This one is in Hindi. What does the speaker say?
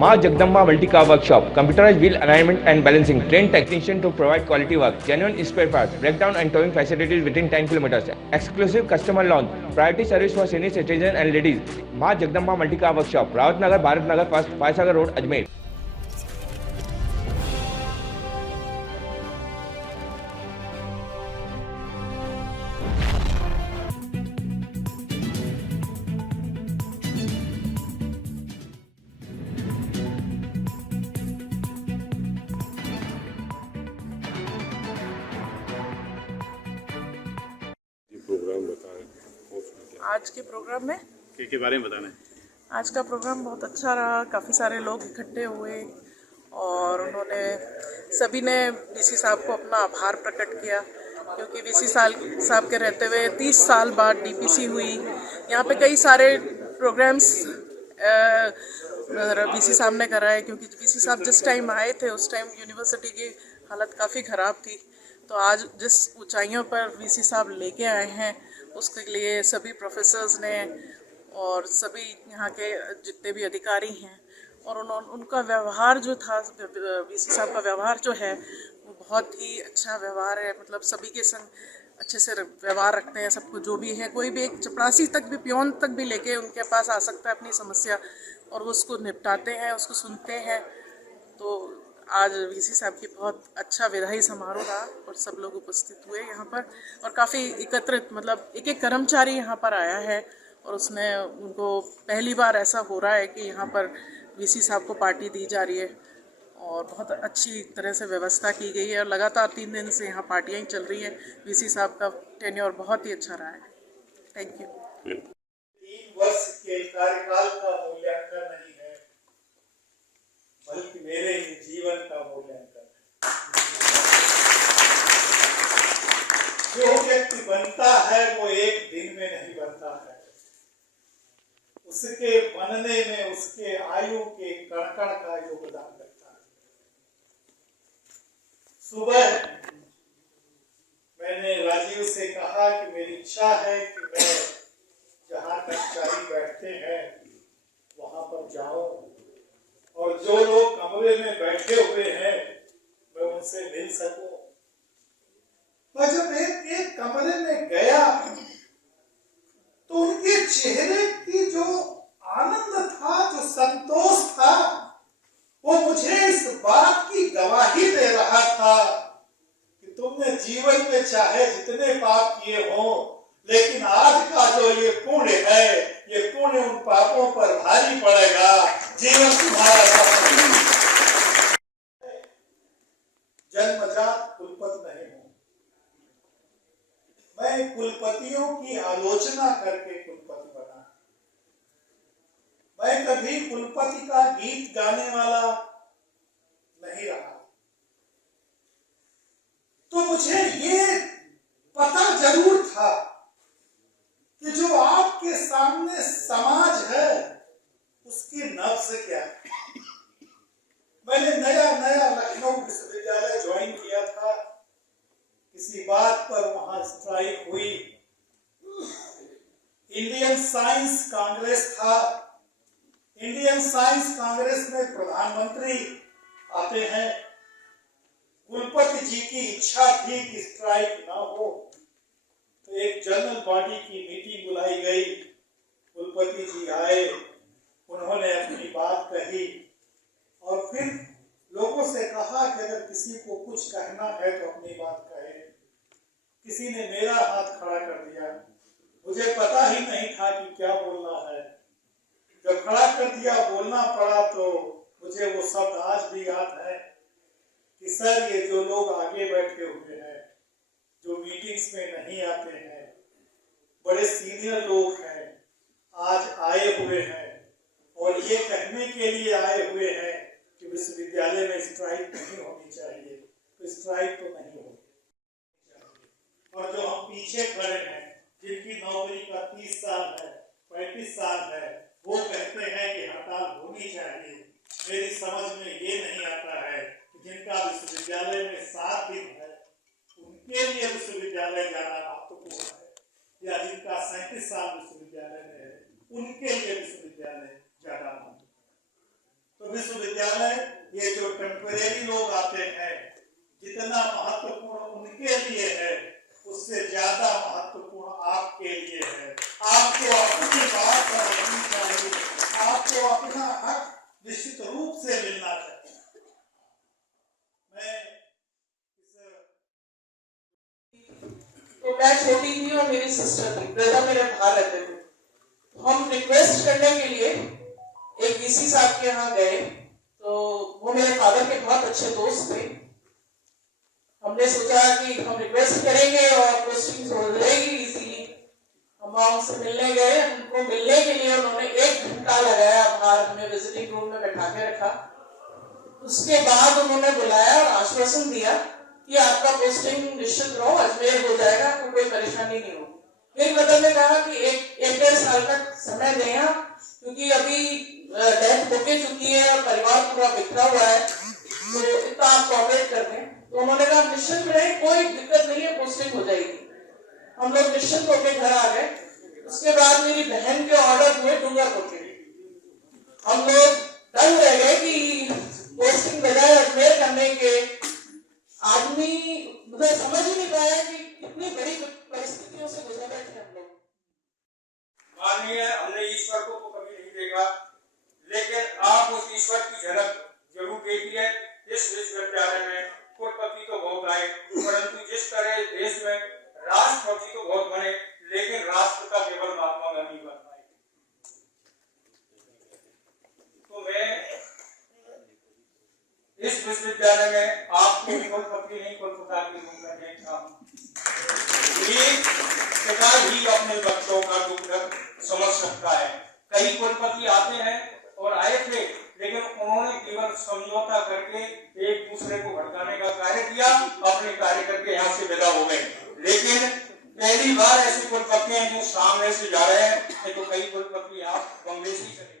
Ma Jagdamba Multi-Car Workshop, computerized wheel alignment and balancing, trained technician to provide quality work, genuine spare parts, breakdown and towing facilities within 10 kilometers, exclusive customer launch, priority service for senior citizens and ladies. Ma Jagdamba Multi-Car Workshop, Rawat Nagar, Bharat Nagar, First, Faisagar Road, Ajmer. Program बताएं आज के प्रोग्राम में के बारे में बताना है। आज का प्रोग्राम बहुत अच्छा रहा। काफ़ी सारे लोग इकट्ठे हुए और उन्होंने सभी ने वीसी साहब को अपना आभार प्रकट किया, क्योंकि वीसी साहब के रहते हुए 30 साल बाद डीपीसी हुई। यहाँ पे कई सारे प्रोग्राम्स वीसी साहब ने कराए, क्योंकि वीसी साहब जिस टाइम आए थे उस टाइम यूनिवर्सिटी की हालत काफ़ी ख़राब थी। तो आज जिस ऊंचाइयों पर वीसी साहब लेके आए हैं उसके लिए सभी प्रोफेसर्स ने और सभी यहाँ के जितने भी अधिकारी हैं और उनका व्यवहार जो था, वीसी साहब का व्यवहार जो है वो बहुत ही अच्छा व्यवहार है। मतलब सभी के संग अच्छे से व्यवहार रखते हैं। सबको जो भी है, कोई भी एक चपरासी तक भी, पियोन तक भी लेके उनके पास आ सकता है अपनी समस्या, और वो उसको निपटाते हैं, उसको सुनते हैं। तो आज वीसी साहब की बहुत अच्छा विदाई समारोह रहा और सब लोग उपस्थित हुए यहाँ पर, और काफ़ी एकत्रित, मतलब एक एक कर्मचारी यहाँ पर आया है और उसने उनको पहली बार ऐसा हो रहा है कि यहाँ पर वीसी साहब को पार्टी दी जा रही है और बहुत अच्छी तरह से व्यवस्था की गई है और लगातार 3 दिन से यहाँ पार्टियाँ ही चल रही हैं। वीसी साहब का टेन्योर बहुत ही अच्छा रहा है। Thank you. 3 वर्ष के कार्यकाल का मूल्यांकन नहीं है, बल्कि मेरे ही जीवन का मूल्यांकन है। जो व्यक्ति बनता है वो एक दिन में नहीं बनता है। उसके बनने में उसके आयु के कण-कण का योगदान रहता है। सुबह मैंने राजीव से कहा कि मेरी इच्छा है कि मैं जहाँ कर्मचारी बैठते हैं वहां पर जाऊं और जो लोग कमरे में बैठे हुए हैं मैं उनसे मिल सकूं। मैं जब एक कमरे में गया तो उनके चेहरे की जो आनंद था, जो संतोष था, वो मुझे इस बात की गवाही दे रहा था कि तुमने जीवन में चाहे जितने पाप किए हों, लेकिन आज का जो ये पुण्य है, ये पुण्य उन पापों पर भारी पड़ेगा। जीवन तुम्हारा जन्मजात कुलपति नहीं हूं। मैं कुलपतियों की आलोचना करके कुलपति बना। मैं कभी कुलपति का गीत गाने वाला नहीं रहा। तो मुझे ये पता जरूर था कि जो आपके सामने समाज है उसकी नब्ज क्या है। मैंने नया लखनऊ विश्वविद्यालय ज्वाइन किया था। किसी बात पर वहां स्ट्राइक हुई। इंडियन साइंस कांग्रेस था। इंडियन साइंस कांग्रेस में प्रधानमंत्री आते हैं। कुलपति जी की इच्छा थी कि स्ट्राइक ना हो, तो एक जनरल बॉडी की मीटिंग बुलाई गई। कुलपति जी आए, उन्होंने अपनी बात कही और फिर लोगों से कहा कि अगर किसी को कुछ कहना है तो अपनी बात कहे। किसी ने मेरा हाथ खड़ा कर दिया। मुझे पता ही नहीं था कि क्या बोलना है। जब खड़ा कर दिया, बोलना पड़ा, तो मुझे वो शब्द आज भी याद है कि सर, ये जो लोग आगे बैठे हुए हैं, जो मीटिंग्स में नहीं आते हैं, बड़े सीनियर लोग हैं, आज आए हुए हैं और ये कहने के लिए आए हुए हैं कि विश्वविद्यालय में स्ट्राइक नहीं होनी चाहिए, तो स्ट्राइक तो नहीं होगी। और जो हम पीछे खड़े हैं, जिनकी नौकरी का 30 साल है, 35 साल है, वो कहते हैं कि हड़ताल होनी चाहिए। मेरी समझ में ये नहीं आता है कि जिनका विश्वविद्यालय में 7 दिन है उनके लिए विश्वविद्यालय जाना महत्वपूर्ण है, या जिनका 37 साल विश्वविद्यालय में है उनके लिए विश्वविद्यालय ज्यादा महत्वपूर्ण है। तो विश्वविद्यालय ये जो टेम्परेरी लोग आते हैं, जितना महत्वपूर्ण उनके लिए है उससे ज्यादा महत्वपूर्ण आपके लिए है। आपको अपनी बात रखनी चाहिए, आपको अपना हक निश्चित रूप से मिलना चाहिए। तो मैं छोटी थी और मेरी सिस्टर थी, ब्रदर मेरे बाहर रहते थे। हम रिक्वेस्ट करने के लिए एक वीसी साहब के यहाँ गए, तो वो मेरे फादर के बहुत अच्छे दोस्त थे। हमने सोचा कि हम रिक्वेस्ट करेंगे और पोस्टिंग हो जाएगी इजीली। हम उनसे मिलने गए, उनको मिलने के लिए उन्होंने 1 घंटा लगाया, बाहर हमें विजिटिंग रूम में बैठा के रखा। उसके बाद उन्होंने बुलाया और आश्वासन दिया कि आपका पोस्टिंग निश्चित रहो, अजमेर हो जाएगा, आपको कोई परेशानी नहीं होगी। फिर ब्रदर ने कहा कि एक 1.5 साल का समय दें, क्योंकि अभी डेथ होके चुकी है और परिवार पूरा बिखरा हुआ है, तो इतना आप कोऑपरेट कर दें। तो उन्होंने कहा निश्चिंत रहे, कोई दिक्कत नहीं है, पोस्टिंग हो जाएगी। हम लोग निश्चिंत होकर घर आ गए। उसके बाद मेरी बहन के ऑर्डर हुए डूंगरपुर के। हम लोग दंग रह गए कि पोस्टिंग बजाय अजमेर करने के, आदमी मुझे समझ ही नहीं पाया कि कितनी बड़ी परिस्थितियों से गुजर रहे थे हम लोग। माननीय, हमने ईश्वर को तो कभी नहीं देखा, लेकिन आप उस ईश्वर की झलक जरूर देखी है। इस विश्वविद्यालय में कुलपति तो बहुत आए, परंतु जिस तरह देश में राष्ट्रपति तो बहुत बने, लेकिन राष्ट्र का केवल महात्मा गांधी बन पाए। तो मैं इस विश्वविद्यालय में आपको कुलपति नहीं कुलपति के रूप में देखता हूँ। पिता ही अपने बच्चों का दुख समझ सकता है। कई कुलपति आते हैं और आए थे, लेकिन उन्होंने केवल समझौता करके एक दूसरे को भड़काने का कार्य किया, अपने कार्य करके यहाँ से विदा हो गए। लेकिन पहली बार ऐसे कुलपति हैं जो सामने से जा रहे हैं, तो कई कुलपति यहाँ बंगले से चले